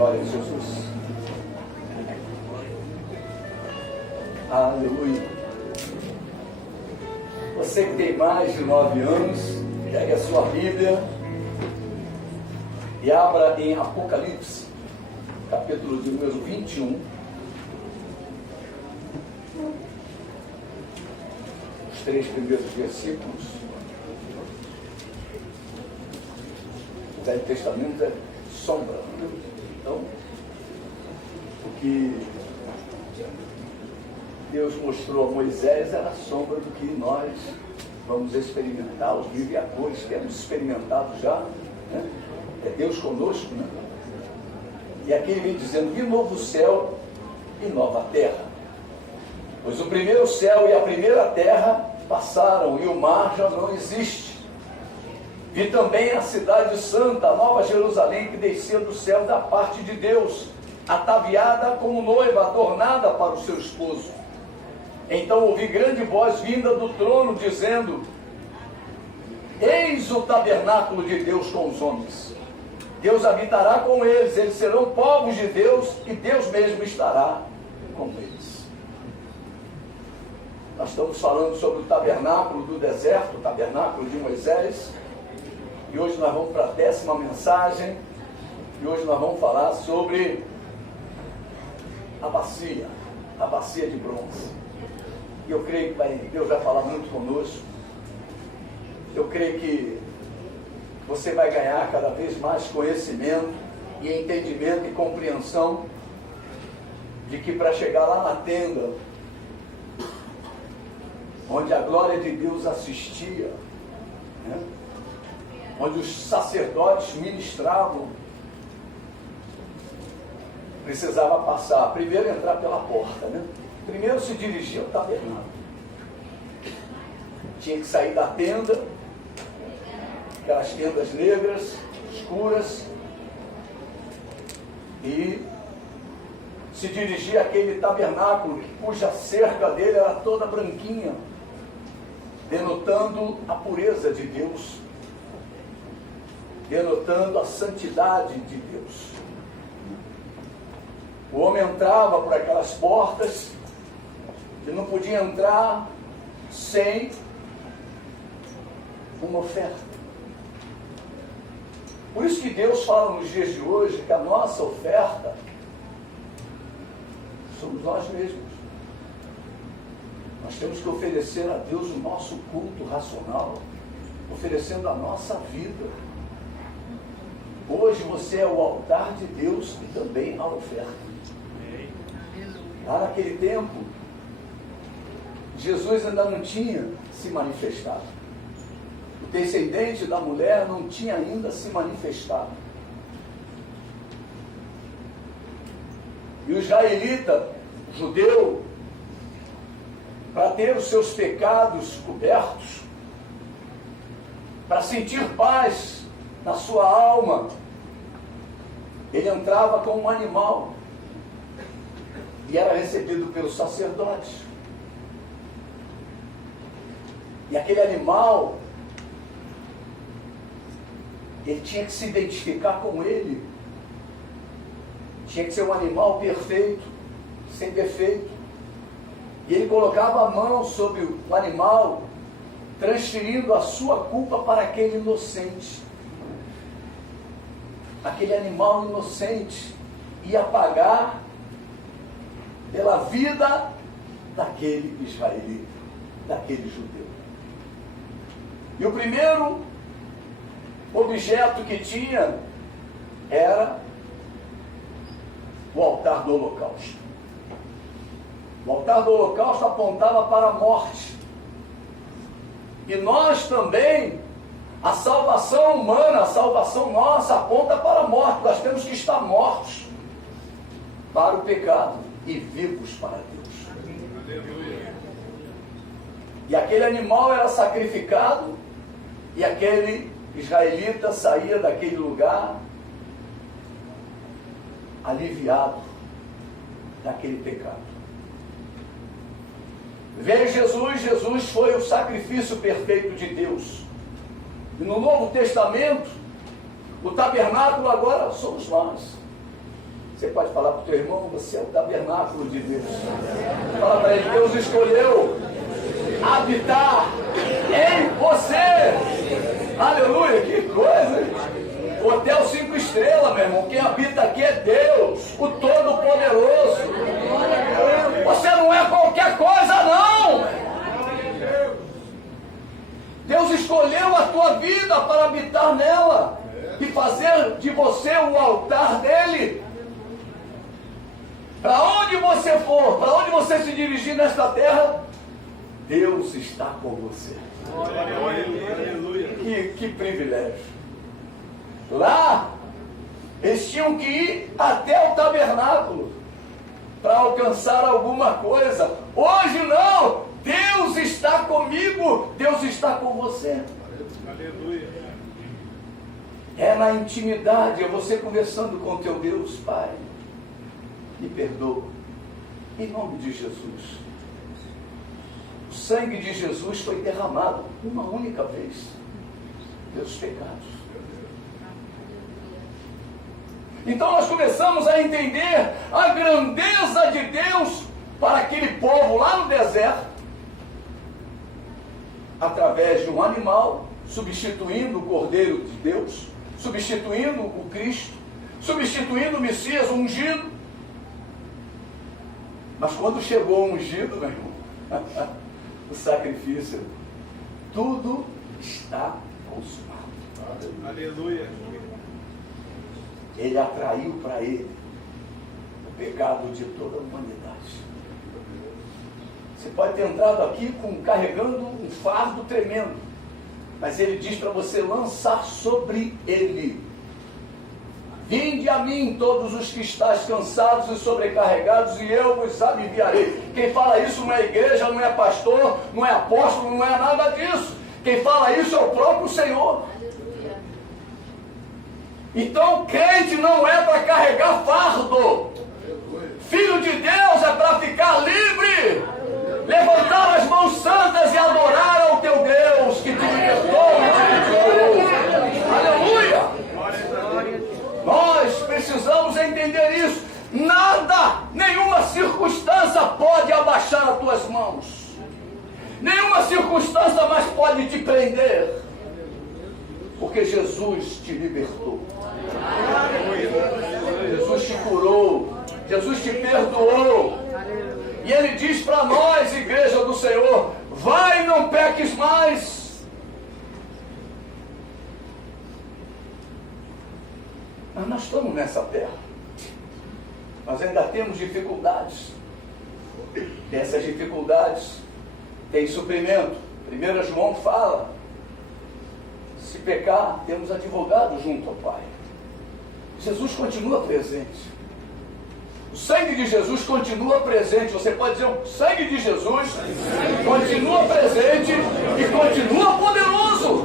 Glória a Jesus. Aleluia. Você que tem mais de 9 anos, pegue a sua Bíblia e abra em Apocalipse, capítulo de número 21. Os 3 primeiros versículos. O Velho Testamento é sombra. Então, o que Deus mostrou a Moisés era a sombra do que nós vamos experimentar, os viviadores temos experimentado já, né? É Deus conosco, né? E aqui ele vem dizendo: vi novo céu e nova terra, pois o primeiro céu e a primeira terra passaram e o mar já não existe. Vi também a cidade santa, a nova Jerusalém, que descia do céu da parte de Deus, ataviada como noiva, adornada para o seu esposo. Então ouvi grande voz vinda do trono, dizendo: eis o tabernáculo de Deus com os homens. Deus habitará com eles, eles serão povos de Deus, e Deus mesmo estará com eles. Nós estamos falando sobre o tabernáculo do deserto, o tabernáculo de Moisés. E hoje nós vamos para a 10ª mensagem. E hoje nós vamos falar sobre a bacia de bronze. E eu creio que Deus vai falar muito conosco. Eu creio que você vai ganhar cada vez mais conhecimento e entendimento e compreensão de que para chegar lá na tenda, onde a glória de Deus assistia, né? Onde os sacerdotes ministravam, precisava passar, primeiro entrar pela porta, né? Primeiro se dirigir ao tabernáculo. Tinha que sair da tenda, aquelas tendas negras, escuras, e se dirigir àquele tabernáculo, cuja cerca dele era toda branquinha, denotando a pureza de Deus, denotando a santidade de Deus. O homem entrava por aquelas portas e não podia entrar sem uma oferta. Por isso que Deus fala nos dias de hoje que a nossa oferta somos nós mesmos. Nós temos que oferecer a Deus o nosso culto racional, oferecendo a nossa vida. Hoje você é o altar de Deus e também a oferta. Lá naquele tempo, Jesus ainda não tinha se manifestado. O descendente da mulher não tinha ainda se manifestado. E o israelita, o judeu, para ter os seus pecados cobertos, para sentir paz na sua alma, ele entrava como um animal e era recebido pelos sacerdotes. E aquele animal, ele tinha que se identificar com ele, tinha que ser um animal perfeito, sem defeito. E ele colocava a mão sobre o animal, transferindo a sua culpa para aquele inocente. Aquele animal inocente ia pagar pela vida daquele israelita, daquele judeu. E o primeiro objeto que tinha era o altar do holocausto. O altar do holocausto apontava para a morte. E nós também, a salvação humana, a salvação nossa aponta para a morte. Nós temos que estar mortos para o pecado e vivos para Deus. E aquele animal era sacrificado e aquele israelita saía daquele lugar aliviado daquele pecado. Veio Jesus foi o sacrifício perfeito de Deus. E no Novo Testamento, o tabernáculo agora somos nós. Você pode falar para o teu irmão, você é o tabernáculo de Deus. Fala para ele, Deus escolheu habitar em você. Aleluia, que coisa, gente. Hotel 5 estrelas, meu irmão. Quem habita aqui é Deus, o Todo-Poderoso. Você não é qualquer coisa, não. Deus escolheu a tua vida para habitar nela e fazer de você o altar dele. Para onde você for, para onde você se dirigir nesta terra, Deus está com você. Que privilégio. Lá, eles tinham que ir até o tabernáculo para alcançar alguma coisa. Hoje não, Deus está comigo, Deus está com você. Aleluia. É na intimidade, é você conversando com teu Deus. Pai, me perdoa, em nome de Jesus. O sangue de Jesus foi derramado uma única vez pelos pecados. Então nós começamos a entender a grandeza de Deus para aquele povo lá no deserto, através de um animal, substituindo o Cordeiro de Deus, substituindo o Cristo, substituindo o Messias, o ungido. Mas quando chegou o ungido, meu irmão, o sacrifício, tudo está consumado. Aleluia. Ele atraiu para ele o pecado de toda a humanidade. Você pode ter entrado aqui carregando um fardo tremendo, mas ele diz para você lançar sobre ele. Vinde a mim todos os que estáis cansados e sobrecarregados, e eu vos aliviarei. Quem fala isso não é igreja, não é pastor, não é apóstolo, não é nada disso. Quem fala isso é o próprio Senhor. Então crente não é para carregar fardo. Filho de Deus é para ficar livre, levantar as mãos santas e adorar ao teu Deus que te libertou e te livrou. Aleluia! Nós precisamos entender isso. Nada, nenhuma circunstância pode abaixar as tuas mãos. Nenhuma circunstância mais pode te prender. Porque Jesus te libertou. Jesus te curou. Jesus te perdoou. E Ele diz para nós, igreja do Senhor, vai e não peques mais. Mas nós estamos nessa terra. Nós ainda temos dificuldades. E essas dificuldades têm suprimento. 1 João fala, se pecar, temos advogado junto ao Pai. Jesus continua presente. O sangue de Jesus continua presente. Você pode dizer, o sangue de Jesus continua presente e continua poderoso.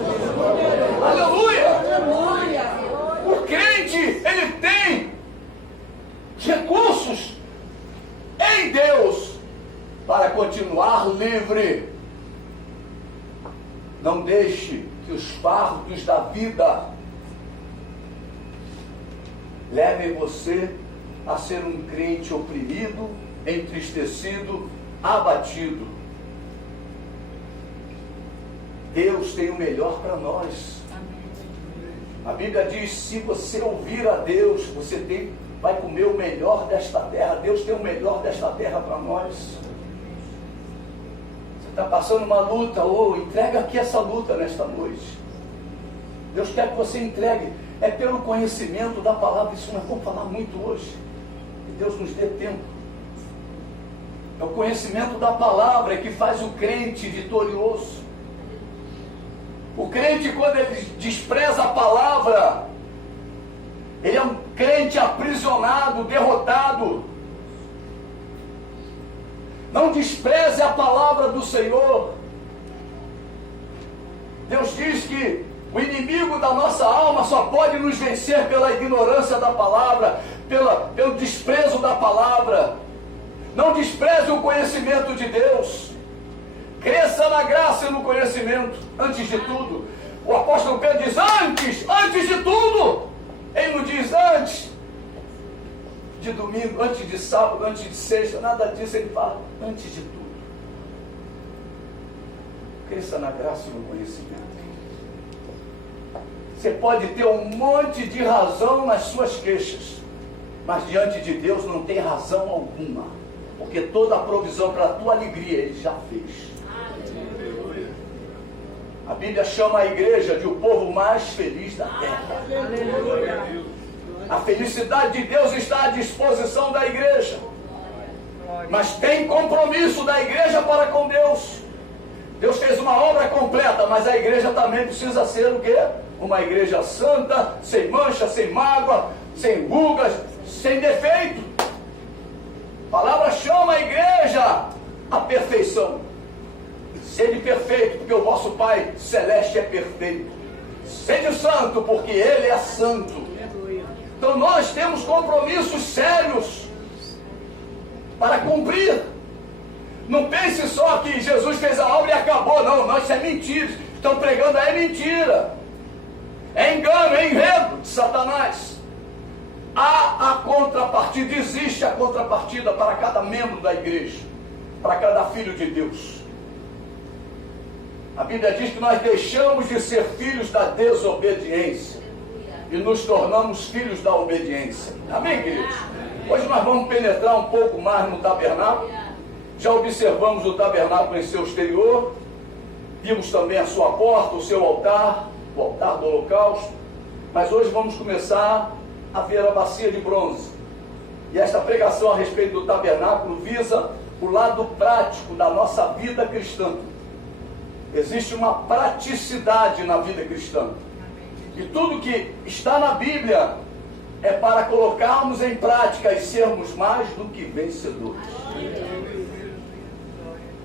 Aleluia! O crente, ele tem recursos em Deus para continuar livre. Não deixe que os fardos da vida levem você a ser um crente oprimido, entristecido, abatido. Deus tem o melhor para nós. A Bíblia diz, se você ouvir a Deus, você vai comer o melhor desta terra. Deus tem o melhor desta terra para nós. Você está passando uma luta, entrega aqui essa luta nesta noite. Deus quer que você entregue. É pelo conhecimento da palavra. Isso nós vamos falar muito hoje. Que Deus nos dê tempo. É o conhecimento da palavra que faz o crente vitorioso. O crente, quando ele despreza a palavra, ele é um crente aprisionado, derrotado. Não despreze a palavra do Senhor. Deus diz que o inimigo da nossa alma só pode nos vencer pela ignorância da palavra, pelo desprezo da palavra. Não despreze o conhecimento de Deus. Cresça na graça e no conhecimento, antes de tudo. O apóstolo Pedro diz, antes de tudo. Ele não diz antes de domingo, antes de sábado, antes de sexta, nada disso. Ele fala, antes de tudo, cresça na graça e no conhecimento. Você pode ter um monte de razão nas suas queixas, mas diante de Deus não tem razão alguma, porque toda a provisão para a tua alegria Ele já fez. A Bíblia chama a igreja de o povo mais feliz da terra. A felicidade de Deus está à disposição da igreja, mas tem compromisso da igreja para com Deus. Deus fez uma obra completa, mas a igreja também precisa ser o quê? Uma igreja santa, sem mancha, sem mágoa, sem rugas, sem defeito. A palavra chama a igreja à perfeição. Sede perfeito, porque o vosso Pai Celeste é perfeito. Sede santo, porque Ele é santo. Então nós temos compromissos sérios para cumprir. Não pense só que Jesus fez a obra e acabou. Não, isso é mentira. Estão pregando aí mentira. É engano, é enredo de Satanás. Há a contrapartida, existe a contrapartida para cada membro da igreja, para cada filho de Deus. A Bíblia diz que nós deixamos de ser filhos da desobediência e nos tornamos filhos da obediência. Amém, queridos? Hoje nós vamos penetrar um pouco mais no tabernáculo. Já observamos o tabernáculo em seu exterior, vimos também a sua porta, o seu altar, o altar do holocausto, mas hoje vamos começar a ver a bacia de bronze. E esta pregação a respeito do tabernáculo visa o lado prático da nossa vida cristã. Existe uma praticidade na vida cristã. E tudo que está na Bíblia é para colocarmos em prática e sermos mais do que vencedores.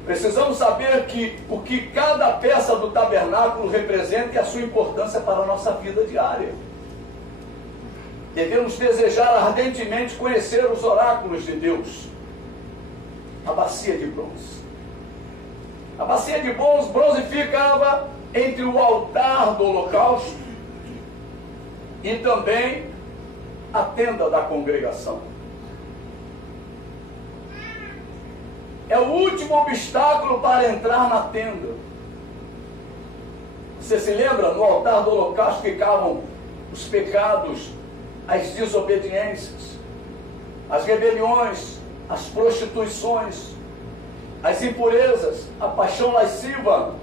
Precisamos saber o que cada peça do tabernáculo representa e a sua importância para a nossa vida diária. Devemos desejar ardentemente conhecer os oráculos de Deus. A bacia de bronze. A bacia de bronze ficava entre o altar do holocausto e também a tenda da congregação. É o último obstáculo para entrar na tenda. Você se lembra? No altar do holocausto ficavam os pecados, as desobediências, as rebeliões, as prostituições, as impurezas, a paixão lasciva,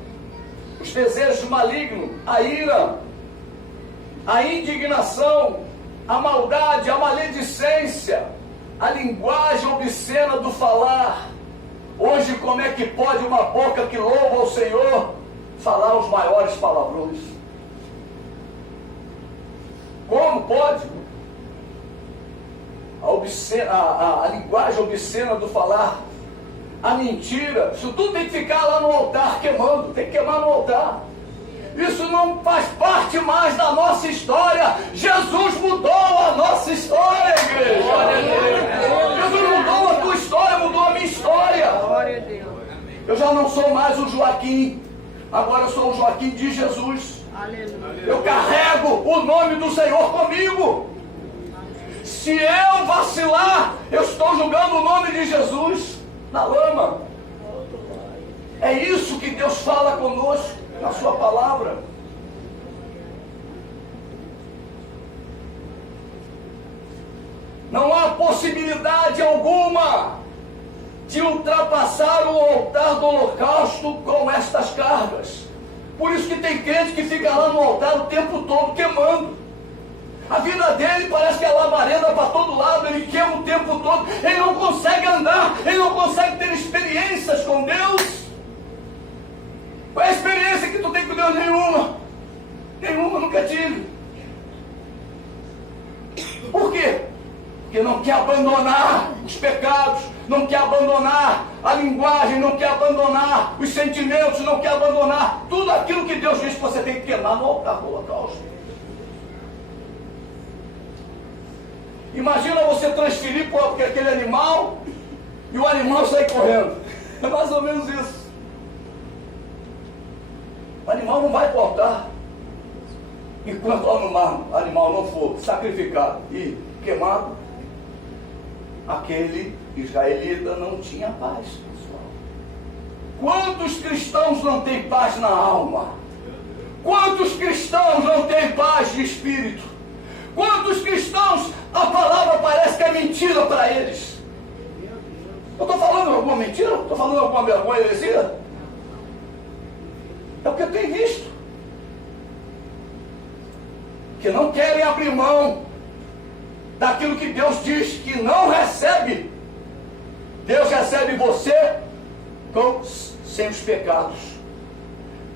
os desejos malignos, a ira, a indignação, a maldade, a maledicência, a linguagem obscena do falar. Hoje, como é que pode uma boca que louva ao Senhor falar os maiores palavrões? Como pode? A linguagem obscena do falar, a mentira, isso tudo tem que ficar lá no altar queimando, tem que queimar no altar. Isso não faz parte mais da nossa história. Jesus mudou a nossa história, igreja. Jesus mudou a tua história, mudou a minha história. Eu já não sou mais o Joaquim, agora eu sou o Joaquim de Jesus. Eu carrego o nome do Senhor comigo. Se eu vacilar, eu estou julgando o nome de Jesus na lama. É isso que Deus fala conosco na sua palavra. Não há possibilidade alguma de ultrapassar o altar do holocausto com estas cargas. Por isso que tem crente que fica lá no altar o tempo todo queimando. A vida dele parece que é labareda para todo lado, ele queima o tempo todo, ele não consegue andar, ele não consegue ter experiências com Deus. Qual é a experiência que tu tem com Deus? Nenhuma, nunca tive. Por quê? Porque não quer abandonar os pecados, não quer abandonar a linguagem, não quer abandonar os sentimentos, não quer abandonar tudo aquilo que Deus diz que você tem que queimar no altar do holocausto. Imagina você transferir para aquele animal e o animal sair correndo. É mais ou menos isso. O animal não vai para o altar enquanto o animal não for sacrificado e queimado. aquele israelita não tinha paz, pessoal. Quantos cristãos não têm paz na alma? Quantos cristãos não têm paz de espírito? Quantos cristãos a palavra parece que é mentira para eles? Eu estou falando alguma mentira? Estou falando alguma heresia? É o que eu tenho visto. Que não querem abrir mão daquilo que Deus diz que não recebe. Deus recebe você sem os pecados.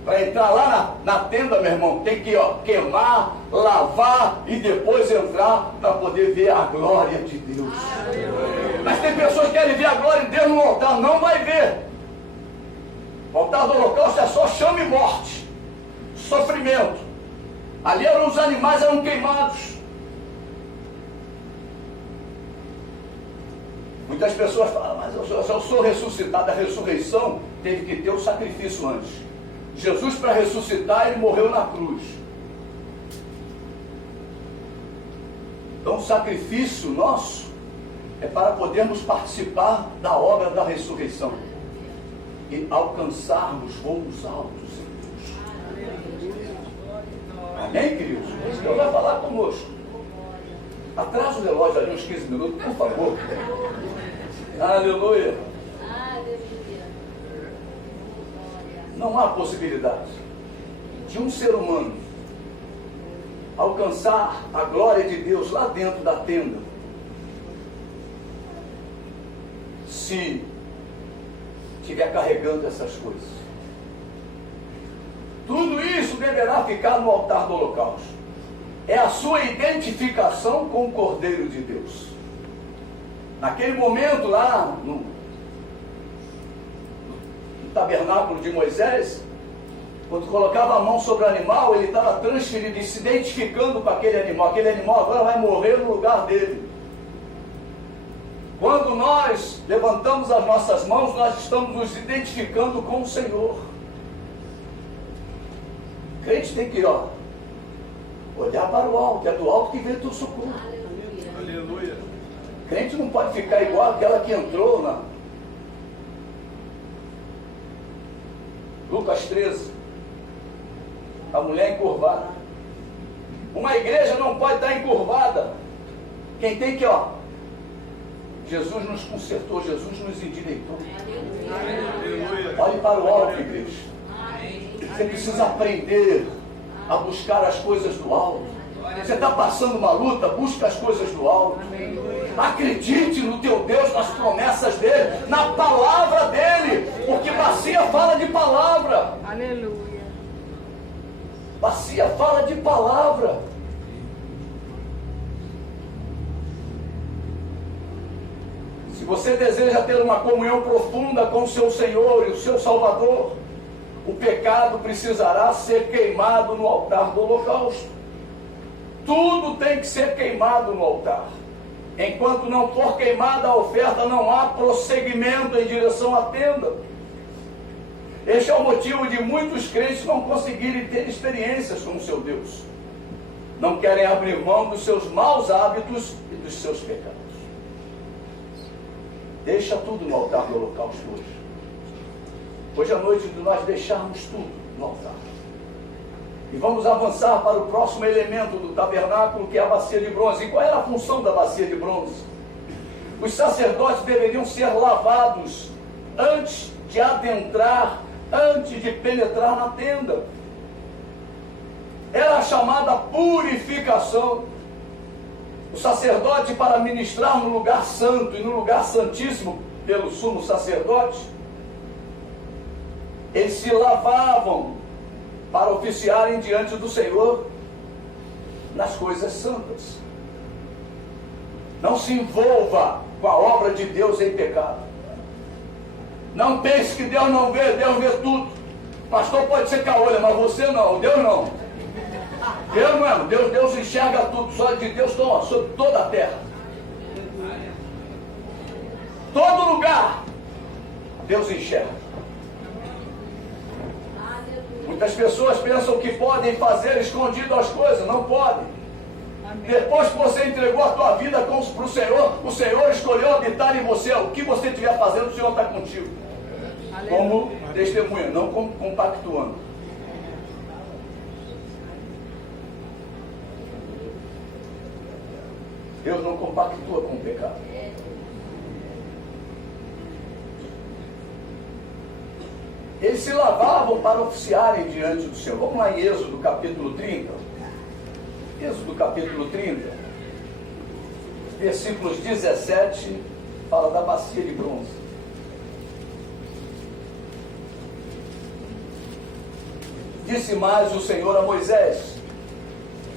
Para entrar lá na tenda, meu irmão, tem que queimar, lavar e depois entrar para poder ver a glória de Deus. Mas tem pessoas que querem ver a glória de Deus no altar, não vai ver. O altar do holocausto é só chama e morte, sofrimento. Ali os animais eram queimados. Muitas pessoas falam, mas eu sou ressuscitado. A ressurreição teve que ter o sacrifício antes. Jesus, para ressuscitar, ele morreu na cruz. Então o sacrifício nosso é para podermos participar da obra da ressurreição e alcançarmos voos altos em Deus. Amém, queridos? Deus vai falar conosco. Atrasa o relógio ali uns 15 minutos, por favor. Aleluia. Não há possibilidade de um ser humano alcançar a glória de Deus lá dentro da tenda se estiver carregando essas coisas. Tudo isso deverá ficar no altar do holocausto. É a sua identificação com o Cordeiro de Deus. Naquele momento lá no tabernáculo de Moisés, quando colocava a mão sobre o animal, ele estava transferido e se identificando com aquele animal. Aquele animal agora vai morrer no lugar dele. Quando nós levantamos as nossas mãos, nós estamos nos identificando com o Senhor. O crente tem que olhar para o alto, é do alto que vem o teu socorro. Aleluia. O crente não pode ficar igual aquela que entrou na Lucas 13, a mulher encurvada. Uma igreja não pode estar encurvada. Quem tem que, Jesus nos consertou, Jesus nos endireitou. Olhe para o alto, igreja. Você precisa aprender a buscar as coisas do alto. Você está passando uma luta, busca as coisas do alto. Acredite no teu Deus, nas promessas dele, na palavra dele, porque bacia fala de palavra. Aleluia. Bacia fala de palavra. Se você deseja ter uma comunhão profunda com o seu Senhor e o seu Salvador, o pecado precisará ser queimado no altar do holocausto. Tudo tem que ser queimado no altar. Enquanto não for queimada a oferta, não há prosseguimento em direção à tenda. Este é o motivo de muitos crentes não conseguirem ter experiências com o seu Deus. Não querem abrir mão dos seus maus hábitos e dos seus pecados. Deixa tudo no altar do holocausto hoje. Hoje à noite nós deixarmos tudo no altar. E vamos avançar para o próximo elemento do tabernáculo, que é a bacia de bronze. E qual era a função da bacia de bronze? Os sacerdotes deveriam ser lavados antes de adentrar, antes de penetrar na tenda. Era a chamada purificação. O sacerdote, para ministrar no lugar santo e no lugar santíssimo pelo sumo sacerdote, eles se lavavam para oficiarem diante do Senhor nas coisas santas. Não se envolva com a obra de Deus em pecado. Não pense que Deus não vê, Deus vê tudo. Pastor pode ser caolho, mas você não, Deus não. Deus não é, Deus enxerga tudo, só de Deus toma sobre toda a terra. Todo lugar, Deus enxerga. Muitas pessoas pensam que podem fazer escondido as coisas, não podem. Depois que você entregou a tua vida para o Senhor, o Senhor escolheu habitar em você. O que você estiver fazendo, o Senhor está contigo. Como testemunha, não como compactuando. Deus não compactua com o pecado. Eles se lavavam para oficiarem diante do Senhor. Vamos lá em Êxodo capítulo 30. Êxodo capítulo 30, versículos 17, fala da bacia de bronze. Disse mais o Senhor a Moisés: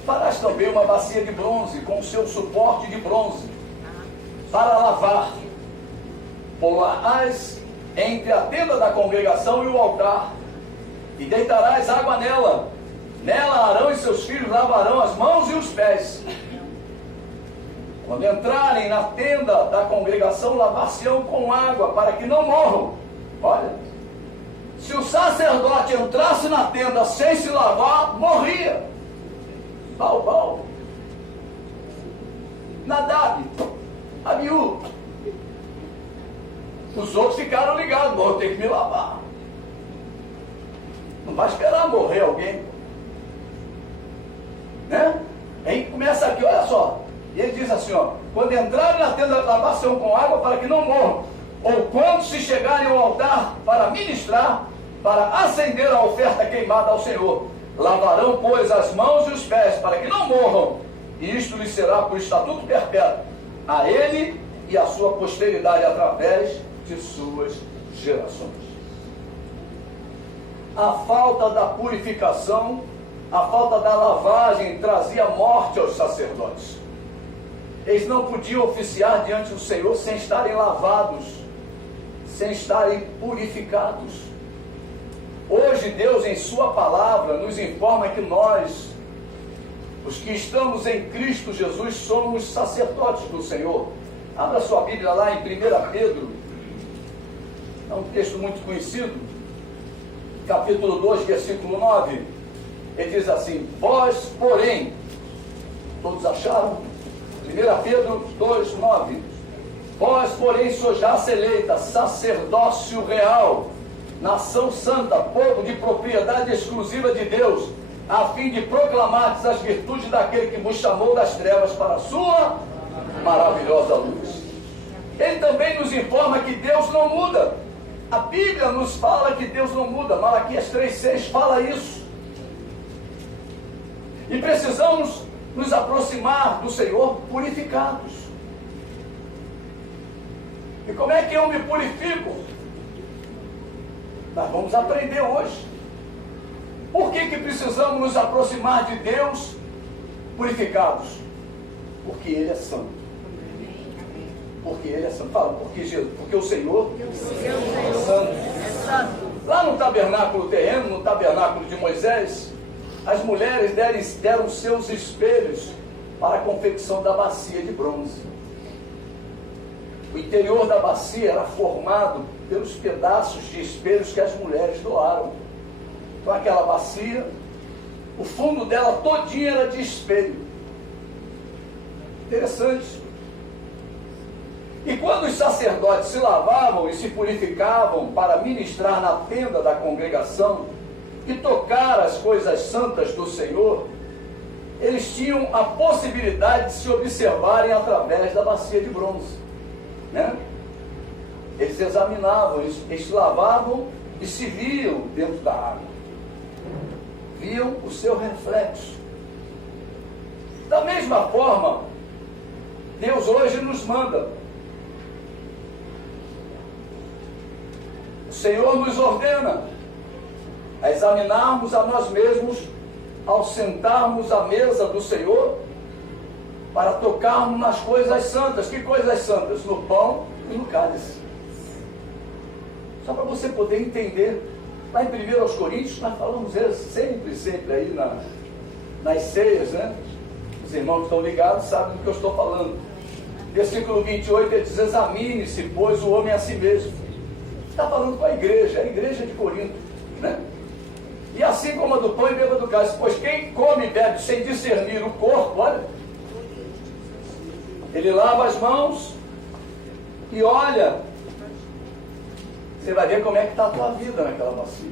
farás também uma bacia de bronze, com o seu suporte de bronze, para lavar. Pô-la-ás entre a tenda da congregação e o altar, e deitarás água nela. Nela Arão e seus filhos lavarão as mãos e os pés. Quando entrarem na tenda da congregação, lavar-se-ão com água, para que não morram. Olha, se o sacerdote entrasse na tenda sem se lavar, morria. Baal, Nadab, Abiú. Os outros ficaram ligados: vou ter que me lavar. Não vai esperar morrer alguém. Né? Aí começa aqui, olha só. E ele diz assim, ó: quando entrarem na tenda, lavar-se-ão com água, para que não morram. Ou quando se chegarem ao altar para ministrar, para acender a oferta queimada ao Senhor, lavarão, pois, as mãos e os pés, para que não morram. E isto lhe será por estatuto perpétuo, a ele e a sua posteridade, através de suas gerações. A falta da purificação, a falta da lavagem, trazia morte aos sacerdotes. Eles não podiam oficiar diante do Senhor sem estarem lavados, sem estarem purificados. Hoje Deus, em sua palavra, nos informa que nós, os que estamos em Cristo Jesus, somos sacerdotes do Senhor. Abra sua Bíblia lá em 1 Pedro, é um texto muito conhecido, capítulo 2, versículo 9. Ele diz assim: vós, porém, todos acharam? 1 Pedro 2, 9. Vós, porém, sois raça eleita, sacerdócio real, nação santa, povo de propriedade exclusiva de Deus, a fim de proclamardes as virtudes daquele que vos chamou das trevas para a sua maravilhosa luz. Ele também nos informa que Deus não muda. A Bíblia nos fala que Deus não muda. Malaquias 3,6 fala isso. E precisamos nos aproximar do Senhor purificados. E como é que eu me purifico? Nós vamos aprender hoje. Por que precisamos nos aproximar de Deus purificados? Porque Ele é santo. Porque Ele é santo. Fala, porque o Senhor é santo. Lá no tabernáculo terreno, no tabernáculo de Moisés, as mulheres deram seus espelhos para a confecção da bacia de bronze. O interior da bacia era formado pelos pedaços de espelhos que as mulheres doaram. Então aquela bacia, o fundo dela todinha era de espelho. Interessante. E quando os sacerdotes se lavavam e se purificavam para ministrar na tenda da congregação e tocar as coisas santas do Senhor, eles tinham a possibilidade de se observarem através da bacia de bronze, né? Eles examinavam, eles lavavam e se viam dentro da água, viam o seu reflexo. Da mesma forma, Deus hoje nos manda. O Senhor nos ordena a examinarmos a nós mesmos ao sentarmos à mesa do Senhor, para tocarmos nas coisas santas. Que coisas santas? No pão e no cálice. Só para você poder entender. Lá em 1 Coríntios, nós falamos sempre aí nas ceias, né? Os irmãos que estão ligados sabem do que eu estou falando. Versículo 28, ele diz: examine-se, pois, o homem a si mesmo. Está falando com a igreja de Corinto, né? E assim como a do pão e beba do cálice, pois quem come e bebe sem discernir o corpo, olha, Ele lava as mãos e olha. Você vai ver como é que está a tua vida naquela bacia.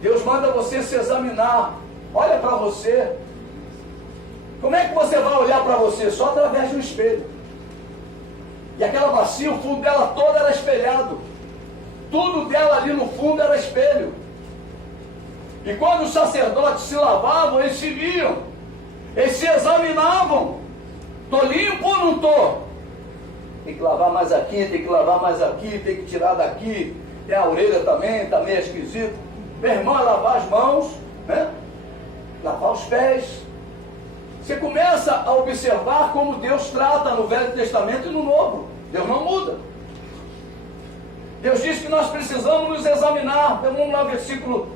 Deus manda você se examinar. Olha para você. Como é que você vai olhar para você? Só através de um espelho. E aquela bacia, o fundo dela todo era espelhado. Tudo dela ali no fundo era espelho. E quando os sacerdotes se lavavam, eles se viam. Eles se examinavam. Estou limpo ou não estou? Tem que lavar mais aqui, tem que lavar mais aqui, tem que tirar daqui. Tem a orelha também, está meio esquisito. Meu irmão, é lavar as mãos, né? Lavar os pés. Você começa a observar como Deus trata no Velho Testamento e no Novo. Deus não muda. Deus diz que nós precisamos nos examinar. Vamos lá, versículo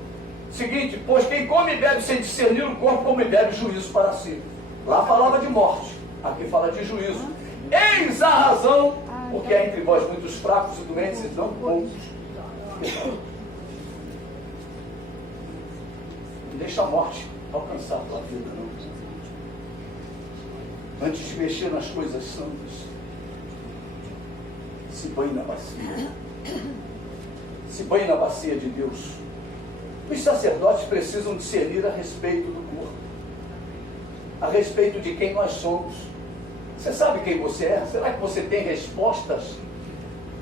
seguinte: pois quem come e bebe sem discernir o corpo, come e bebe juízo para si. Lá falava de morte, aqui fala de juízo. Eis a razão, porque há entre vós muitos fracos e doentes e não poucos. Não deixa a morte alcançar a tua vida, não. Antes de mexer nas coisas santas, se banhe na bacia. Se banhe na bacia de Deus. Os sacerdotes precisam discernir a respeito do corpo, a respeito de quem nós somos. Você sabe quem você é? Será que você tem respostas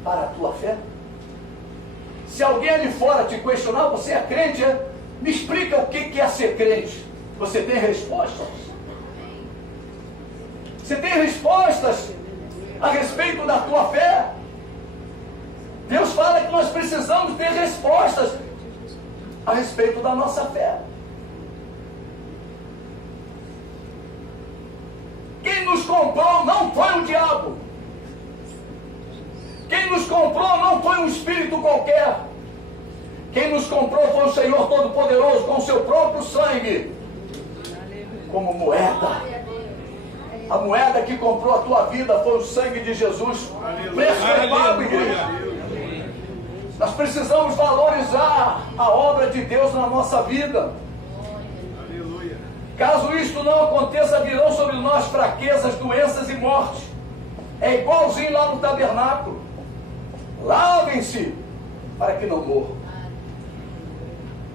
para a tua fé? Se alguém ali fora te questionar, você é crente? Me explica o que é ser crente. Você tem respostas? Você tem respostas a respeito da tua fé? Deus fala que nós precisamos ter respostas a respeito da nossa fé. Quem nos comprou não foi o diabo. Quem nos comprou não foi um espírito qualquer. Quem nos comprou foi o Senhor Todo-Poderoso com o seu próprio sangue, como moeda. A moeda que comprou a tua vida foi o sangue de Jesus. Preço é pago, igreja. Nós precisamos valorizar a obra de Deus na nossa vida. Caso isto não aconteça, virão sobre nós fraquezas, doenças e morte. É igualzinho lá no tabernáculo. Lavem-se para que não morram.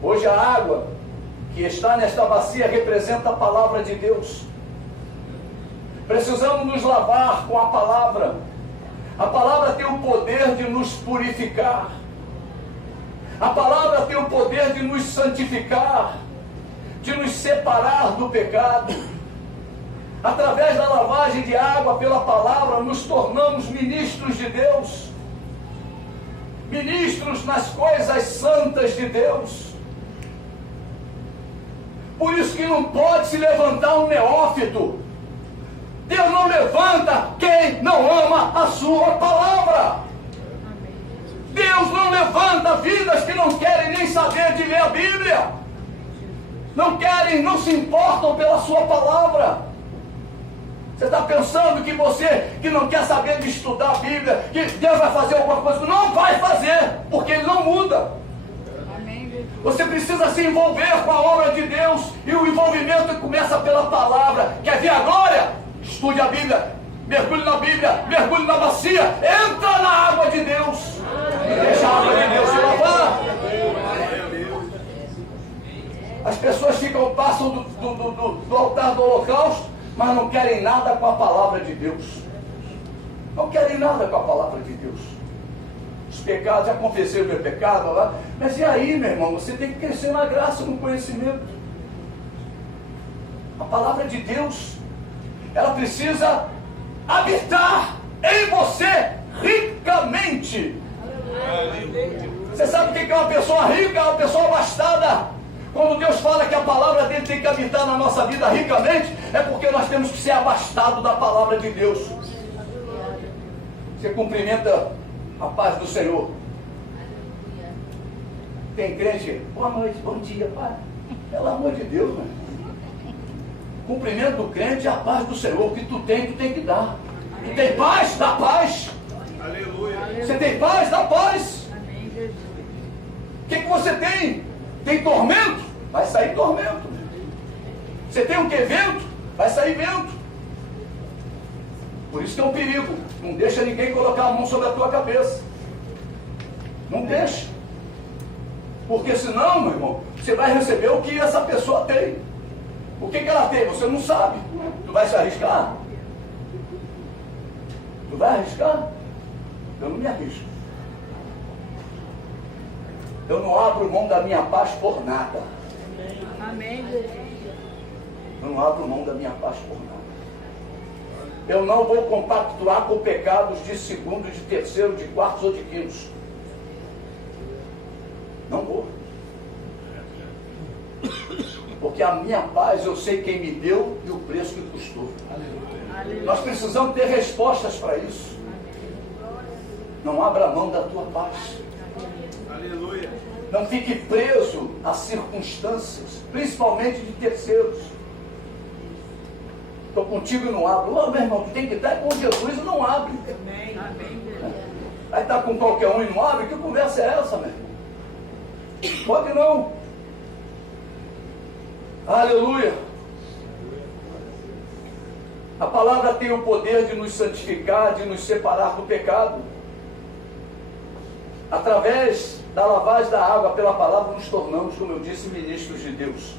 Hoje a água que está nesta bacia representa a palavra de Deus. Precisamos nos lavar com a palavra. A palavra tem o poder de nos purificar. A palavra tem o poder de nos santificar, de nos separar do pecado. Através da lavagem de água pela palavra, nos tornamos ministros de Deus, ministros nas coisas santas de Deus. Por isso que não pode se levantar um neófito. Deus não levanta quem não ama a sua palavra. Deus não levanta vidas que não querem nem saber de ler a Bíblia. Não querem, não se importam pela sua palavra. Você está pensando que você, que não quer saber de estudar a Bíblia, que Deus vai fazer alguma coisa? Não vai fazer, porque Ele não muda. Você precisa se envolver com a obra de Deus, e o envolvimento começa pela palavra. Quer ver a glória? Estude a Bíblia, mergulhe na Bíblia, mergulhe na bacia, entra na água de Deus, e deixa a água de Deus se lavar. As pessoas passam do altar do holocausto, mas não querem nada com a palavra de Deus. Não querem nada com a palavra de Deus. Os pecados, já confessei o meu pecado lá, mas e aí, meu irmão? Você tem que crescer na graça, no conhecimento. A palavra de Deus, ela precisa habitar em você ricamente. Você sabe o que é uma pessoa rica? Uma pessoa abastada. Quando Deus fala que a palavra dele tem que habitar na nossa vida ricamente, é porque nós temos que ser abastados da palavra de Deus. Você cumprimenta a paz do Senhor. Tem crente, boa noite, bom dia, pai. Pelo amor de Deus, mano. Cumprimento do crente é a paz do Senhor. O que tu tem que dar. Tu tem paz? Dá paz. Aleluia. Você tem paz? Dá paz. O que você tem? Tem tormento? Vai sair tormento. Você tem um que? Vento? Vai sair vento. Por isso que é um perigo. Não deixa ninguém colocar a mão sobre a tua cabeça. Não deixa. Porque senão, meu irmão, você vai receber o que essa pessoa tem. O que ela tem? Você não sabe. Tu vai se arriscar? Tu vai arriscar? Eu não me arrisco. Eu não abro mão da minha paz por nada. Amém. Eu não abro mão da minha paz por nada. Eu não vou compactuar com pecados de segundo, de terceiro, de quartos ou de quintos. Não vou. Porque a minha paz eu sei quem me deu e o preço que custou. Aleluia. Nós precisamos ter respostas para isso. Não abra mão da tua paz. Aleluia. Não fique preso a circunstâncias, principalmente de terceiros. Estou contigo e não abro. Meu irmão, tu tem que estar com Jesus e não abre. Amém. Vai estar com qualquer um e não abre? Que conversa é essa, meu irmão? Pode não. Aleluia. A palavra tem o poder de nos santificar, de nos separar do pecado. Através da lavagem da água pela palavra nos tornamos, como eu disse, ministros de Deus.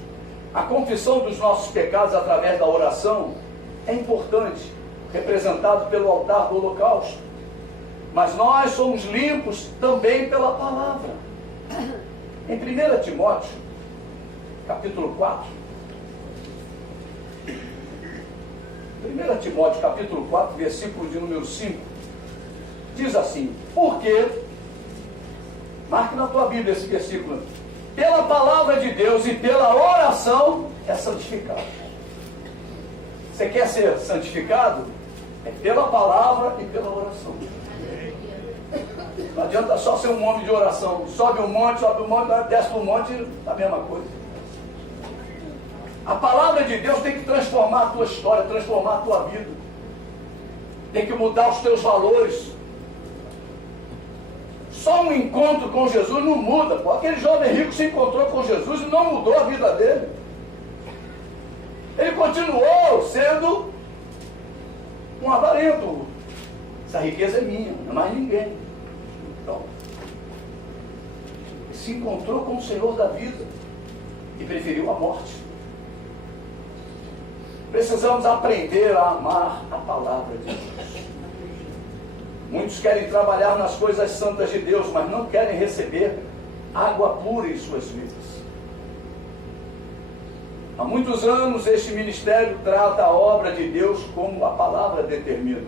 A confissão dos nossos pecados através da oração é importante, representado pelo altar do holocausto. Mas nós somos limpos também pela palavra. Em 1 Timóteo, capítulo 4, 1 Timóteo, capítulo 4, versículo de número 5, diz assim: porque, marque na tua Bíblia esse versículo, pela palavra de Deus e pela oração é santificado. Você quer ser santificado? É pela palavra e pela oração. Não adianta só ser um homem de oração. Sobe um monte, desce um monte, a mesma coisa. A palavra de Deus tem que transformar a tua história, transformar a tua vida. Tem que mudar os teus valores. Só um encontro com Jesus não muda. Pô. Aquele jovem rico se encontrou com Jesus e não mudou a vida dele. Ele continuou sendo um avarento. Essa riqueza é minha, não é mais ninguém. Então, ele se encontrou com o Senhor da vida e preferiu a morte. Precisamos aprender a amar a palavra de Deus. Muitos querem trabalhar nas coisas santas de Deus, mas não querem receber água pura em suas vidas. Há muitos anos este ministério trata a obra de Deus como a palavra determina.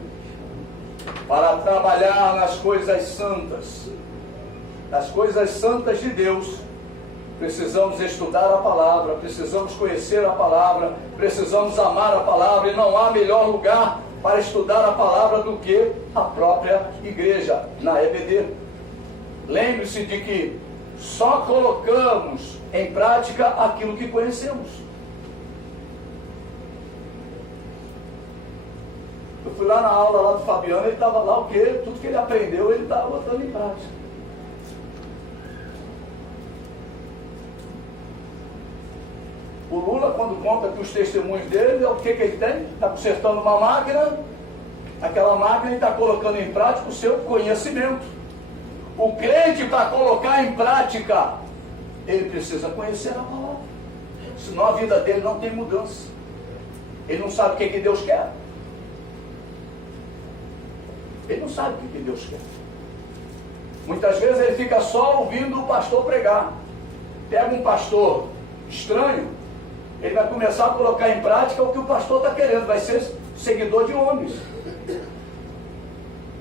Para trabalhar nas coisas santas de Deus, precisamos estudar a palavra, precisamos conhecer a palavra, precisamos amar a palavra, e não há melhor lugar para estudar a palavra do que a própria igreja, na EBD. Lembre-se de que só colocamos em prática aquilo que conhecemos. Eu fui lá na aula lá do Fabiano, ele estava lá o quê? Tudo que ele aprendeu, ele estava botando em prática. O Lula, quando conta que os testemunhos dele, o que ele tem? Está consertando uma máquina, aquela máquina ele está colocando em prática o seu conhecimento. O crente, para colocar em prática, ele precisa conhecer a palavra. Senão a vida dele não tem mudança. Ele não sabe o que Deus quer. Ele não sabe o que Deus quer. Muitas vezes ele fica só ouvindo o pastor pregar. Pega um pastor estranho, ele vai começar a colocar em prática o que o pastor está querendo, vai ser seguidor de homens.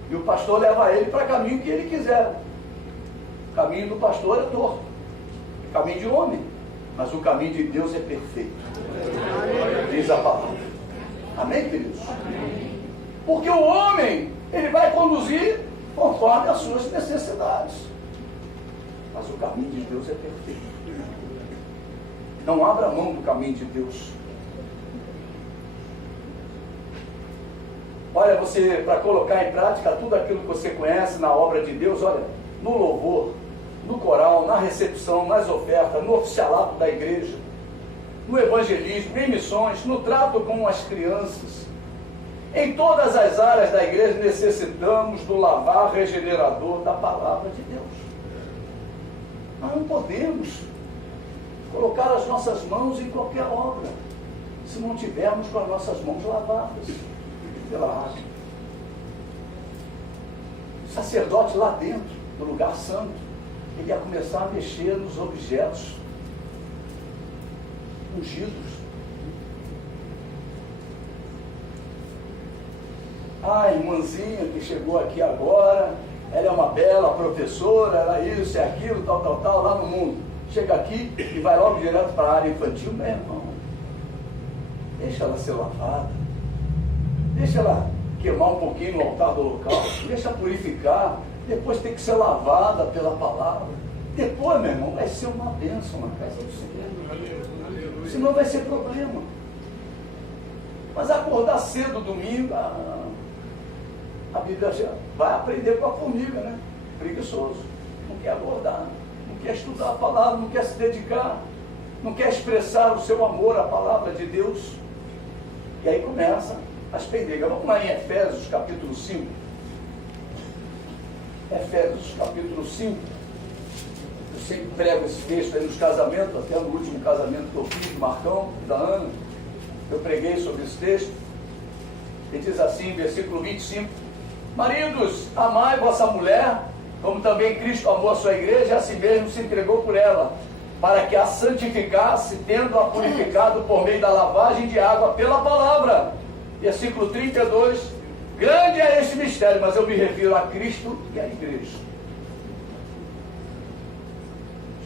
E o pastor leva ele para o caminho que ele quiser. O caminho do pastor é torto, é caminho de homem, mas o caminho de Deus é perfeito. Diz a palavra. Amém, queridos? Porque o homem, ele vai conduzir conforme as suas necessidades. Mas o caminho de Deus é perfeito. Não abra mão do caminho de Deus. Olha, você, para colocar em prática tudo aquilo que você conhece na obra de Deus, olha, no louvor, no coral, na recepção, nas ofertas, no oficialato da igreja, no evangelismo, em missões, no trato com as crianças, Em todas as áreas da igreja necessitamos do lavar regenerador da palavra de Deus. Nós não podemos colocar as nossas mãos em qualquer obra se não tivermos com as nossas mãos lavadas pela água. O sacerdote lá dentro, no lugar santo, ele ia começar a mexer nos objetos ungidos. A irmãzinha que chegou aqui agora, ela é uma bela professora, ela é isso, é aquilo, tal, lá no mundo. Chega aqui e vai logo direto para a área infantil, meu irmão. Deixa ela ser lavada. Deixa ela queimar um pouquinho no altar do holocausto. Deixa purificar. Depois tem que ser lavada pela palavra. Depois, meu irmão, vai ser uma bênção na casa do Senhor. Senão vai ser problema. Mas acordar cedo domingo, a Bíblia já vai aprender com a formiga, né? Preguiçoso. Não quer acordar, não quer estudar a palavra, não quer se dedicar, não quer expressar o seu amor à palavra de Deus. E aí começa as pendegas. Vamos lá em Efésios capítulo 5. Efésios capítulo 5. Eu sempre prego esse texto aí nos casamentos, até no último casamento que eu fiz, do Marcão e da Ana. Eu preguei sobre esse texto. Ele diz assim, versículo 25: Maridos, amai vossa mulher, como também Cristo amou a sua igreja e a si mesmo se entregou por ela, para que a santificasse, tendo-a purificado por meio da lavagem de água pela palavra. Versículo 32, grande é este mistério, mas eu me refiro a Cristo e à igreja.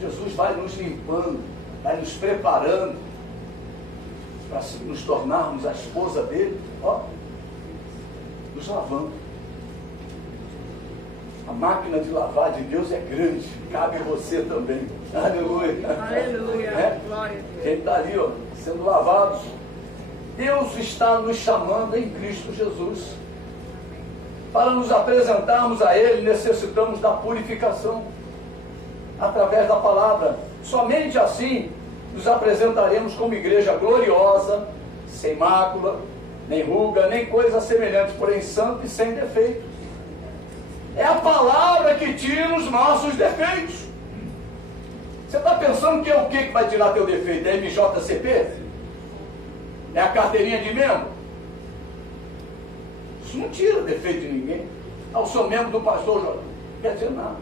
Jesus vai nos limpando, vai nos preparando para nos tornarmos a esposa dele, nos lavando. A máquina de lavar de Deus é grande, cabe você também. Aleluia. Aleluia. Glória a Deus. Quem está ali, sendo lavados. Deus está nos chamando em Cristo Jesus. Para nos apresentarmos a Ele, necessitamos da purificação através da palavra. Somente assim nos apresentaremos como igreja gloriosa, sem mácula, nem ruga, nem coisa semelhante, porém santo e sem defeito. É a palavra que tira os nossos defeitos. Você está pensando que é o que vai tirar teu defeito? É MJCP? É a carteirinha de membro? Isso não tira defeito de ninguém. Eu sou membro do pastor Jorge. Não quer dizer nada.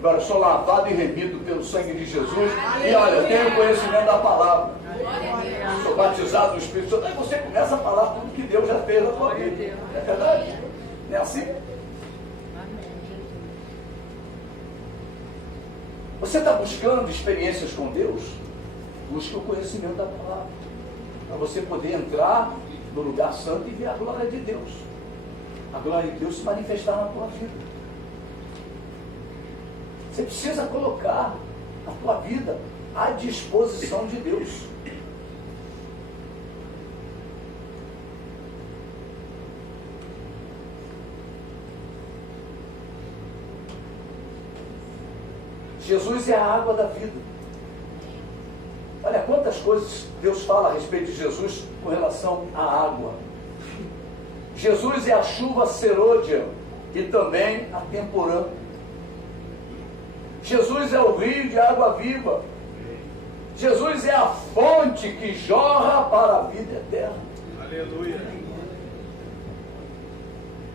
Agora, eu sou lavado e remido pelo sangue de Jesus. E olha, tenho conhecimento da palavra. Sou batizado no Espírito Santo. Aí você começa a falar tudo que Deus já fez na sua vida. É verdade? Não é assim? Você está buscando experiências com Deus? Busque o conhecimento da palavra, para você poder entrar no lugar santo e ver a glória de Deus. A glória de Deus se manifestar na tua vida. Você precisa colocar a tua vida à disposição de Deus. Jesus é a água da vida. Olha quantas coisas Deus fala a respeito de Jesus com relação à água. Jesus é a chuva serôdia e também a temporã. Jesus é o rio de água viva. Jesus é a fonte que jorra para a vida eterna. Aleluia.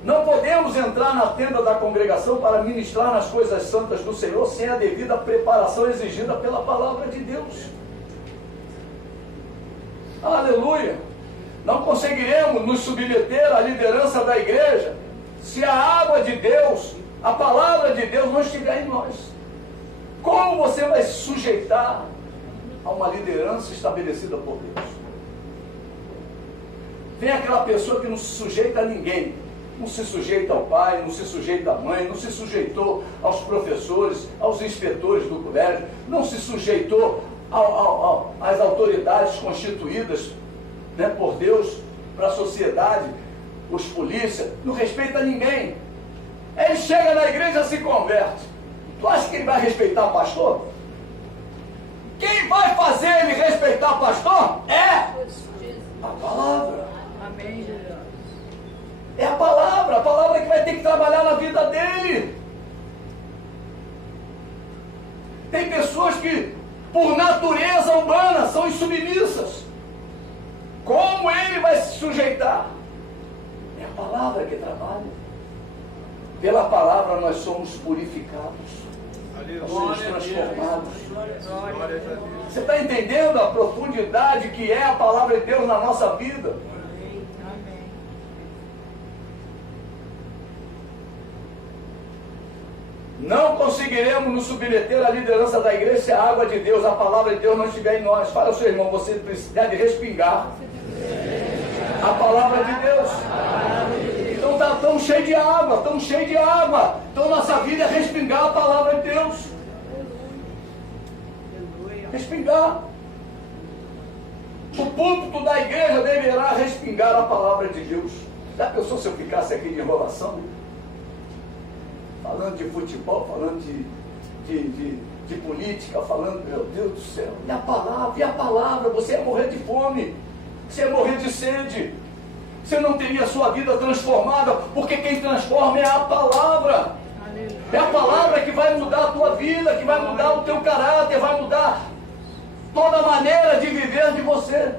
Não podemos entrar na tenda da congregação para ministrar nas coisas santas do Senhor sem a devida preparação exigida pela palavra de Deus. Aleluia! Não conseguiremos nos submeter à liderança da igreja se a água de Deus, a palavra de Deus não estiver em nós. Como você vai se sujeitar a uma liderança estabelecida por Deus? Tem aquela pessoa que não se sujeita a ninguém. Não se sujeita ao pai, não se sujeita à mãe, não se sujeitou aos professores, aos inspetores do colégio, não se sujeitou às autoridades constituídas, né, por Deus para a sociedade, os polícias, não respeita ninguém. Ele chega na igreja e se converte. Tu acha que ele vai respeitar o pastor? Quem vai fazer ele respeitar o pastor é a palavra. Amém, Jesus. sujeitar. É a palavra que trabalha. Pela palavra nós somos purificados. Nós somos transformados. Você está entendendo a profundidade que é a palavra de Deus na nossa vida? Não conseguiremos nos submeter à liderança da igreja se a água de Deus, a palavra de Deus não estiver em nós. Fala ao seu irmão, você deve respingar a palavra de Deus. Então está tão cheio de água, tão cheio de água. Então nossa vida é respingar a palavra de Deus. Respingar. O púlpito da igreja deverá respingar a palavra de Deus. Já pensou se eu ficasse aqui de enrolação? Falando de futebol, falando de política, falando, meu Deus do céu, e a palavra, você ia morrer de fome, você ia morrer de sede, você não teria a sua vida transformada, porque quem transforma é a palavra. É a palavra que vai mudar a tua vida, que vai mudar o teu caráter, vai mudar toda a maneira de viver de você.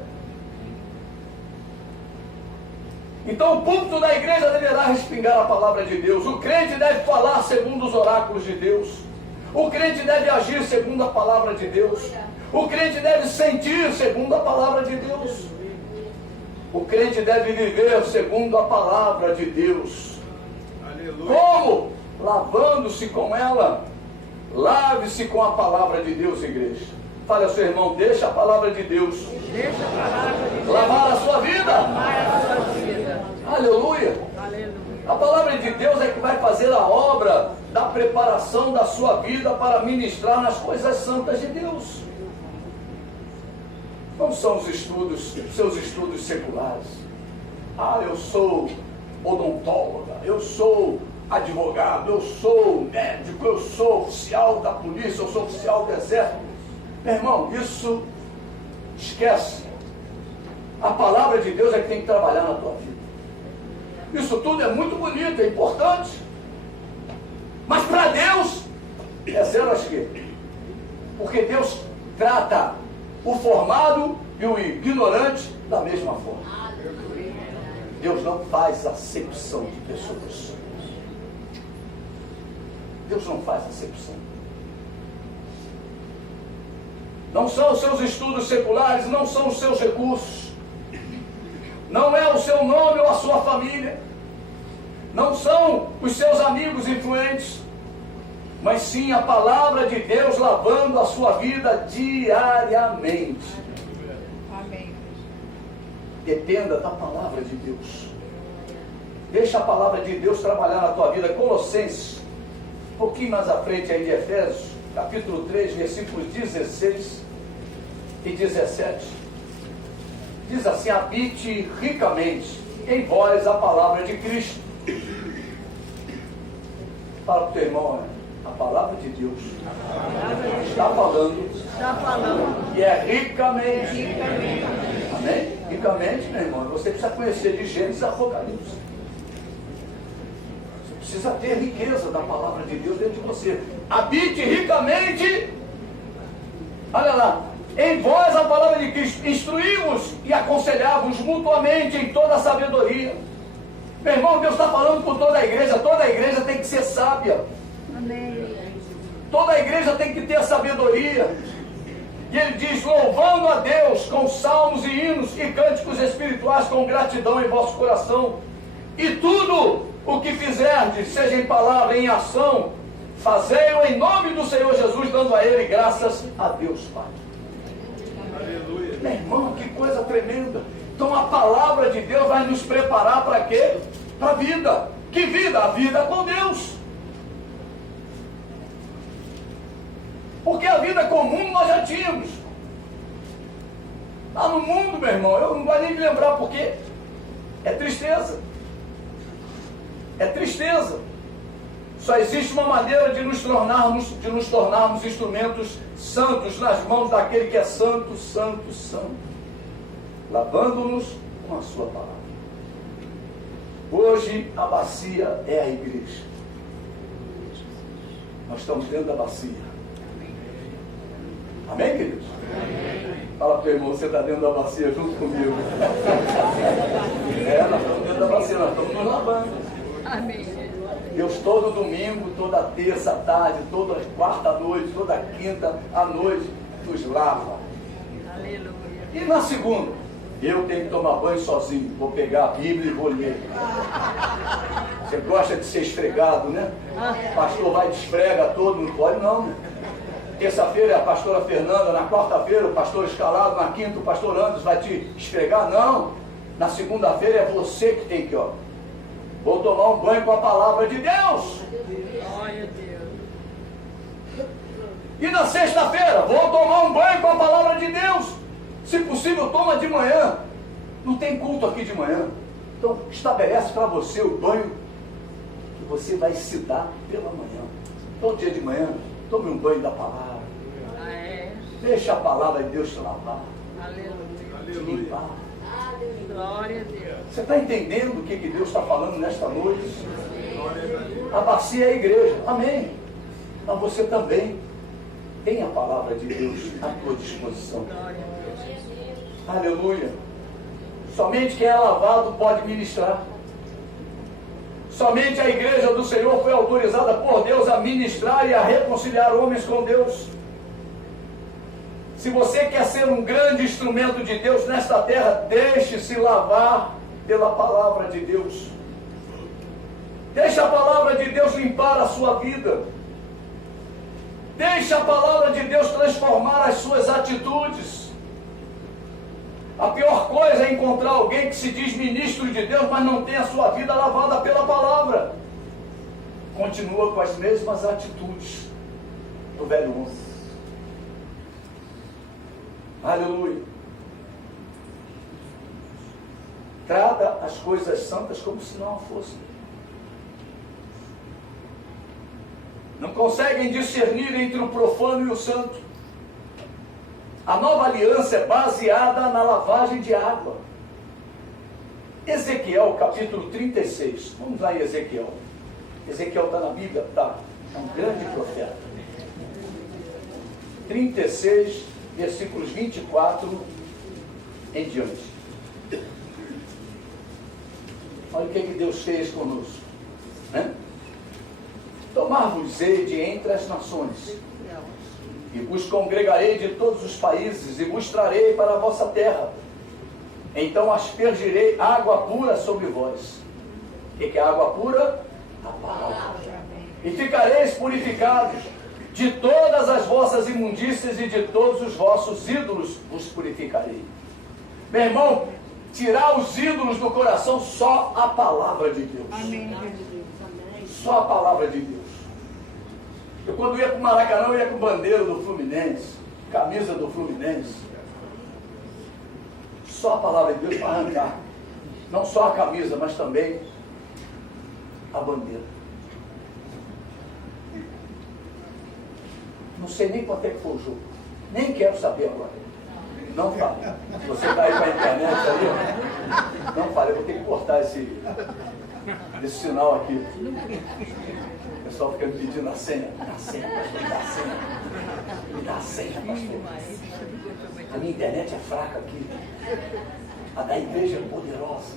Então o púlpito da igreja deverá respingar a palavra de Deus. O crente deve falar segundo os oráculos de Deus. O crente deve agir segundo a palavra de Deus. O crente deve sentir segundo a palavra de Deus. O crente deve viver segundo a palavra de Deus. Aleluia. Como? Lavando-se com ela. Lave-se com a palavra de Deus, igreja. Fale ao seu irmão, deixa a palavra de Deus. Deixa a palavra de Deus lavar a sua vida. Lavar a sua vida. Aleluia. Aleluia. A palavra de Deus é que vai fazer a obra da preparação da sua vida para ministrar nas coisas santas de Deus. Não são os estudos, seus estudos seculares. Eu sou odontóloga, eu sou advogado, eu sou médico, eu sou oficial da polícia, eu sou oficial do exército. Meu irmão, isso esquece. A palavra de Deus é que tem que trabalhar na tua vida. Isso tudo é muito bonito, é importante. Mas para Deus é zero à esquerda. Porque Deus trata o formado e o ignorante da mesma forma. Deus não faz acepção de pessoas. Deus não faz acepção. Não são os seus estudos seculares, não são os seus recursos. Não é o seu nome ou a sua família. Não são os seus amigos influentes. Mas sim a palavra de Deus lavando a sua vida diariamente. Amém. Dependa da palavra de Deus. Deixa a palavra de Deus trabalhar na tua vida. Colossenses, um pouquinho mais à frente aí de Efésios, capítulo 3, versículos 16 e 17. Diz assim: habite ricamente em vós a palavra de Cristo. Fala para o teu irmão, a palavra de Deus está falando e é ricamente. Amém? Ricamente, meu irmão, você precisa conhecer de Gênesis e Apocalipse. Você precisa ter riqueza da palavra de Deus dentro de você. Habite ricamente, olha lá, em vós a palavra de Cristo, instruí-vos e aconselhávos mutuamente em toda a sabedoria. Meu irmão, Deus está falando com toda a igreja tem que ser sábia. Amém. Toda a igreja tem que ter sabedoria. E ele diz: louvando a Deus com salmos e hinos e cânticos espirituais com gratidão em vosso coração. E tudo o que fizerdes, seja em palavra, em ação, fazei-o em nome do Senhor Jesus, dando a Ele graças a Deus Pai. Aleluia. Meu irmão, que coisa tremenda. Então a palavra de Deus vai nos preparar para quê? Para a vida. Que vida? A vida com Deus. Porque a vida comum nós já tínhamos. Lá no mundo, meu irmão, eu não vou nem me lembrar porque é tristeza. É tristeza. Só existe uma maneira de nos tornarmos instrumentos santos nas mãos daquele que é santo, santo, santo. Lavando-nos com a sua palavra. Hoje a bacia é a igreja. Nós estamos dentro da bacia. Amém, queridos? Amém. Fala para o irmão, você está dentro da bacia junto comigo. Nós estamos dentro da bacia, nós estamos nos lavando. Amém. Deus todo domingo, toda terça à tarde, toda quarta à noite, toda quinta à noite, nos lava. Aleluia. E na segunda, eu tenho que tomar banho sozinho, vou pegar a Bíblia e vou ler. Você gosta de ser esfregado, né? O pastor vai e te esfrega todo, não pode não, né? Terça-feira é a pastora Fernanda, na quarta-feira o pastor Escalado, na quinta o pastor Anderson vai te esfregar, não. Na segunda-feira é você que tem que, ó. Vou tomar um banho com a palavra de Deus. Glória a Deus. E na sexta-feira, vou tomar um banho com a palavra de Deus. Se possível, toma de manhã. Não tem culto aqui de manhã. Então, estabelece para você o banho que você vai se dar pela manhã. Todo dia de manhã, tome um banho da palavra. Deixa a palavra de Deus te lavar. Aleluia. Te limpar. Glória a Deus. Você está entendendo o que Deus está falando nesta noite? A bacia é a igreja. Amém. Mas você também tem a palavra de Deus à tua disposição. Aleluia. Somente quem é lavado pode ministrar. Somente a igreja do Senhor foi autorizada por Deus a ministrar e a reconciliar homens com Deus. Se você quer ser um grande instrumento de Deus nesta terra, deixe-se lavar pela palavra de Deus. Deixe a palavra de Deus limpar a sua vida. Deixe a palavra de Deus transformar as suas atitudes. A pior coisa é encontrar alguém que se diz ministro de Deus, mas não tem a sua vida lavada pela palavra. Continua com as mesmas atitudes do velho homem. Aleluia. Trata as coisas santas como se não fossem. Não conseguem discernir entre o profano e o santo. A nova aliança é baseada na lavagem de água. Ezequiel, capítulo 36. Vamos lá em Ezequiel. Ezequiel está na Bíblia? Está. É um grande profeta. 36, versículos 24 em diante. Olha o que Deus fez conosco, né? Tomar-vos-ei de entre as nações, e vos congregarei de todos os países, e vos trarei para a vossa terra. Então aspergirei água pura sobre vós. O que é água pura? A palavra. E ficareis purificados. De todas as vossas imundícias e de todos os vossos ídolos vos purificarei. Meu irmão, tirar os ídolos do coração, só a palavra de Deus. Amém. Só a palavra de Deus. Eu quando ia para o Maracanã, eu ia com bandeira do Fluminense, camisa do Fluminense. Só a palavra de Deus para arrancar. Não só a camisa, mas também a bandeira. Não sei nem quanto é que foi o jogo. Nem quero saber agora. Não fale. Você está aí para a internet aí, não fale. Eu vou ter que cortar esse sinal aqui. O pessoal fica me pedindo a senha. Me dá a senha, pastor, me dá a senha. Me dá a senha, pastor. A minha internet é fraca aqui. A da igreja é poderosa.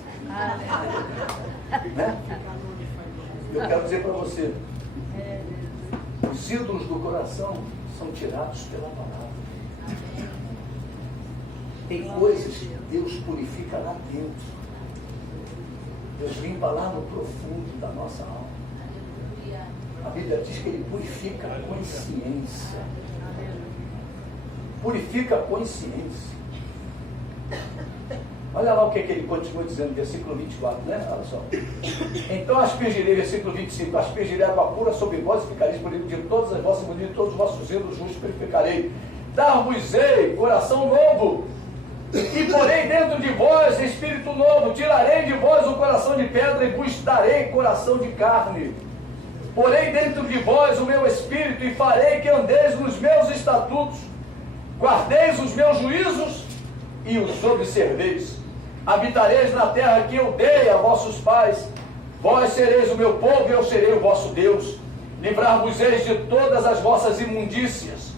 Né? Eu quero dizer para você, os ídolos do coração são tirados pela palavra. Tem coisas que Deus purifica lá dentro. Deus limpa lá no profundo da nossa alma. A Bíblia diz que Ele purifica a consciência. Purifica a consciência. Olha lá o que ele continua dizendo, versículo 24, né? Olha só. Então aspergirei, versículo 25, aspergirei água pura sobre vós e ficareis purificados de todas as vossas imundícias, de todos os vossos ídolos vos purificarei. Dar-vos-ei coração novo, e porei dentro de vós espírito novo, tirarei de vós o coração de pedra e vos darei coração de carne. Porei dentro de vós o meu espírito e farei que andeis nos meus estatutos, guardeis os meus juízos e os observeis. Habitareis na terra que eu dei a vossos pais. Vós sereis o meu povo e eu serei o vosso Deus. Livrar-vos-eis de todas as vossas imundícias.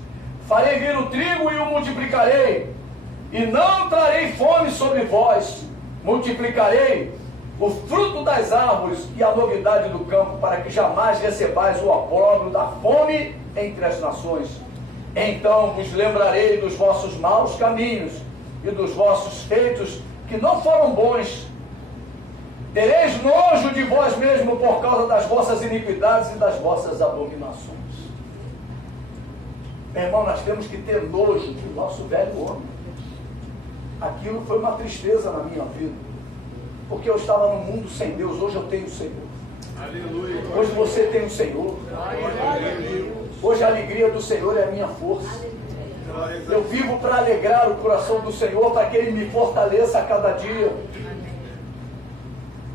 Farei vir o trigo e o multiplicarei. E não trarei fome sobre vós, multiplicarei o fruto das árvores e a novidade do campo, para que jamais recebais o opróbrio da fome entre as nações. Então vos lembrarei dos vossos maus caminhos e dos vossos feitos que não foram bons. Tereis nojo de vós mesmo por causa das vossas iniquidades e das vossas abominações. Meu irmão, nós temos que ter nojo do nosso velho homem. Aquilo foi uma tristeza na minha vida, porque eu estava no mundo sem Deus. Hoje eu tenho o Senhor. Aleluia. Hoje você tem o Senhor. Hoje a alegria do Senhor é a minha força. Eu vivo para alegrar o coração do Senhor, para que Ele me fortaleça a cada dia.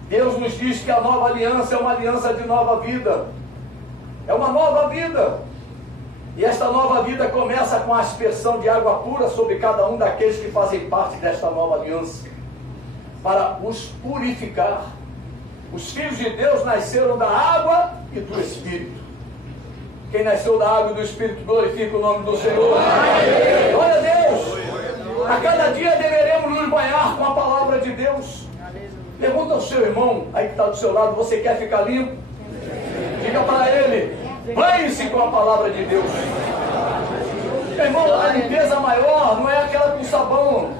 Deus nos diz que a nova aliança é uma aliança de nova vida. É uma nova vida. E esta nova vida começa com a aspersão de água pura sobre cada um daqueles que fazem parte desta nova aliança, para os purificar. Os filhos de Deus nasceram da água e do Espírito. Quem nasceu da água e do Espírito glorifica o nome do Senhor. Glória a Deus. A cada dia deveremos nos banhar com a palavra de Deus. Pergunta ao seu irmão aí que está do seu lado: você quer ficar limpo? Diga para ele: banhe-se com a palavra de Deus. Meu irmão, a limpeza maior não é aquela com sabão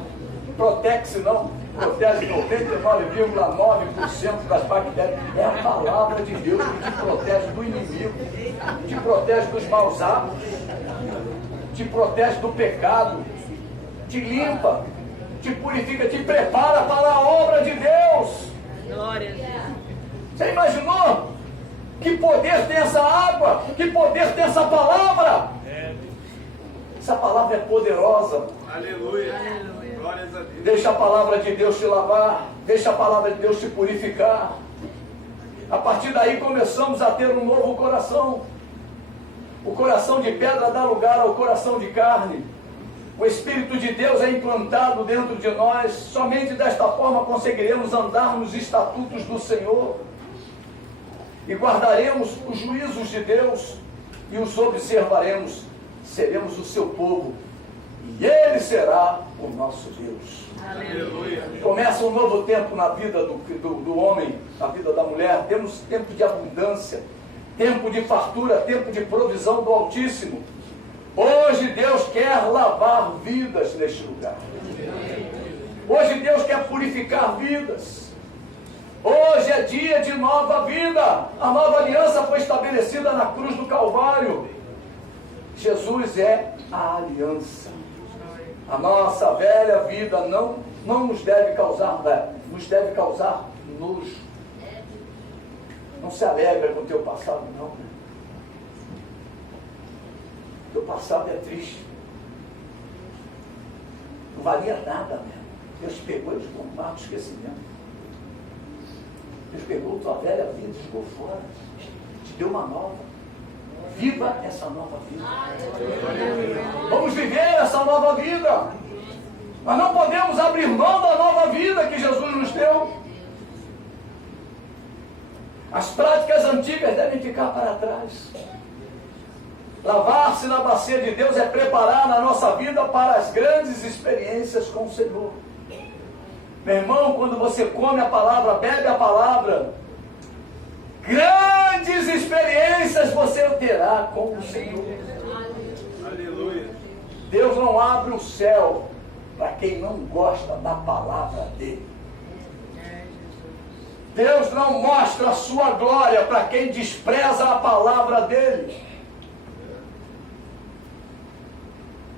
Protex, não. Protege 99,9% das bactérias. É a palavra de Deus que te protege do inimigo, te protege dos maus hábitos, te protege do pecado, te limpa, te purifica, te prepara para a obra de Deus. Glória a Deus. Você imaginou? Que poder tem essa água? Que poder tem essa palavra? Essa palavra é poderosa. Aleluia. Aleluia. Glórias a Deus. Deixa a palavra de Deus te lavar. Deixa a palavra de Deus te purificar. A partir daí começamos a ter um novo coração. O coração de pedra dá lugar ao coração de carne. O Espírito de Deus é implantado dentro de nós. Somente desta forma conseguiremos andar nos estatutos do Senhor. E guardaremos os juízos de Deus e os observaremos. Seremos o seu povo e Ele será o nosso Deus. Aleluia. Começa um novo tempo na vida do homem, na vida da mulher. Temos tempo de abundância, tempo de fartura, tempo de provisão do Altíssimo. Hoje Deus quer lavar vidas neste lugar. Hoje Deus quer purificar vidas. Hoje é dia de nova vida. A nova aliança foi estabelecida na cruz do Calvário. Jesus é a aliança. A nossa velha vida não nos deve causar nojo. Não se alegra com o teu passado, não. O teu passado é triste. Não valia nada mesmo. Deus pegou e jogou no mar do esquecimento. Deus pegou tua velha vida e jogou fora. Te deu uma nova. Viva essa nova vida. Vamos viver essa nova vida. Nós não podemos abrir mão da nova vida que Jesus nos deu. As práticas antigas devem ficar para trás. Lavar-se na bacia de Deus é preparar a nossa vida para as grandes experiências com o Senhor. Meu irmão, quando você come a palavra, bebe a palavra, grandes experiências você terá com o Senhor. Aleluia. Deus não abre o céu para quem não gosta da palavra dele. Deus não mostra a sua glória para quem despreza a palavra dele.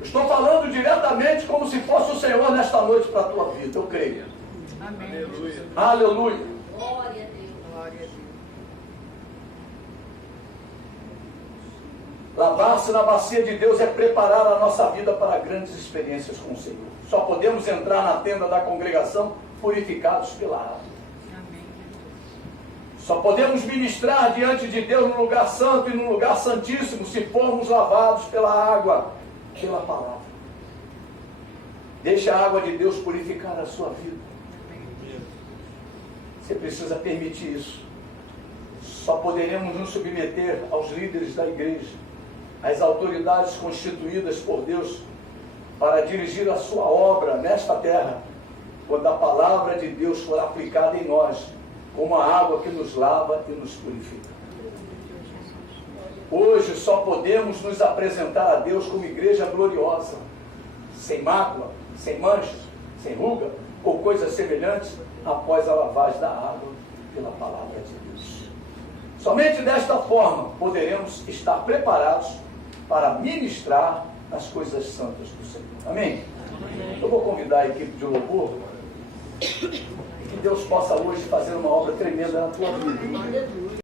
Estou falando diretamente como se fosse o Senhor nesta noite para a tua vida, eu creio. Amém. Aleluia. Aleluia. Glória a Deus. Glória a Deus. Lavar-se na bacia de Deus é preparar a nossa vida para grandes experiências com o Senhor. Só podemos entrar na tenda da congregação purificados pela água. Amém. Só podemos ministrar diante de Deus no lugar santo e no lugar santíssimo se formos lavados pela água, pela palavra. Deixe a água de Deus purificar a sua vida. Você precisa permitir isso. Só poderemos nos submeter aos líderes da igreja, às autoridades constituídas por Deus, para dirigir a sua obra nesta terra, quando a palavra de Deus for aplicada em nós, como a água que nos lava e nos purifica. Hoje só podemos nos apresentar a Deus como igreja gloriosa, sem mácula, sem manchas, sem ruga ou coisas semelhantes, após a lavagem da água pela palavra de Deus. Somente desta forma poderemos estar preparados para ministrar as coisas santas do Senhor. Amém? Eu vou convidar a equipe de louvor, e que Deus possa hoje fazer uma obra tremenda na tua vida.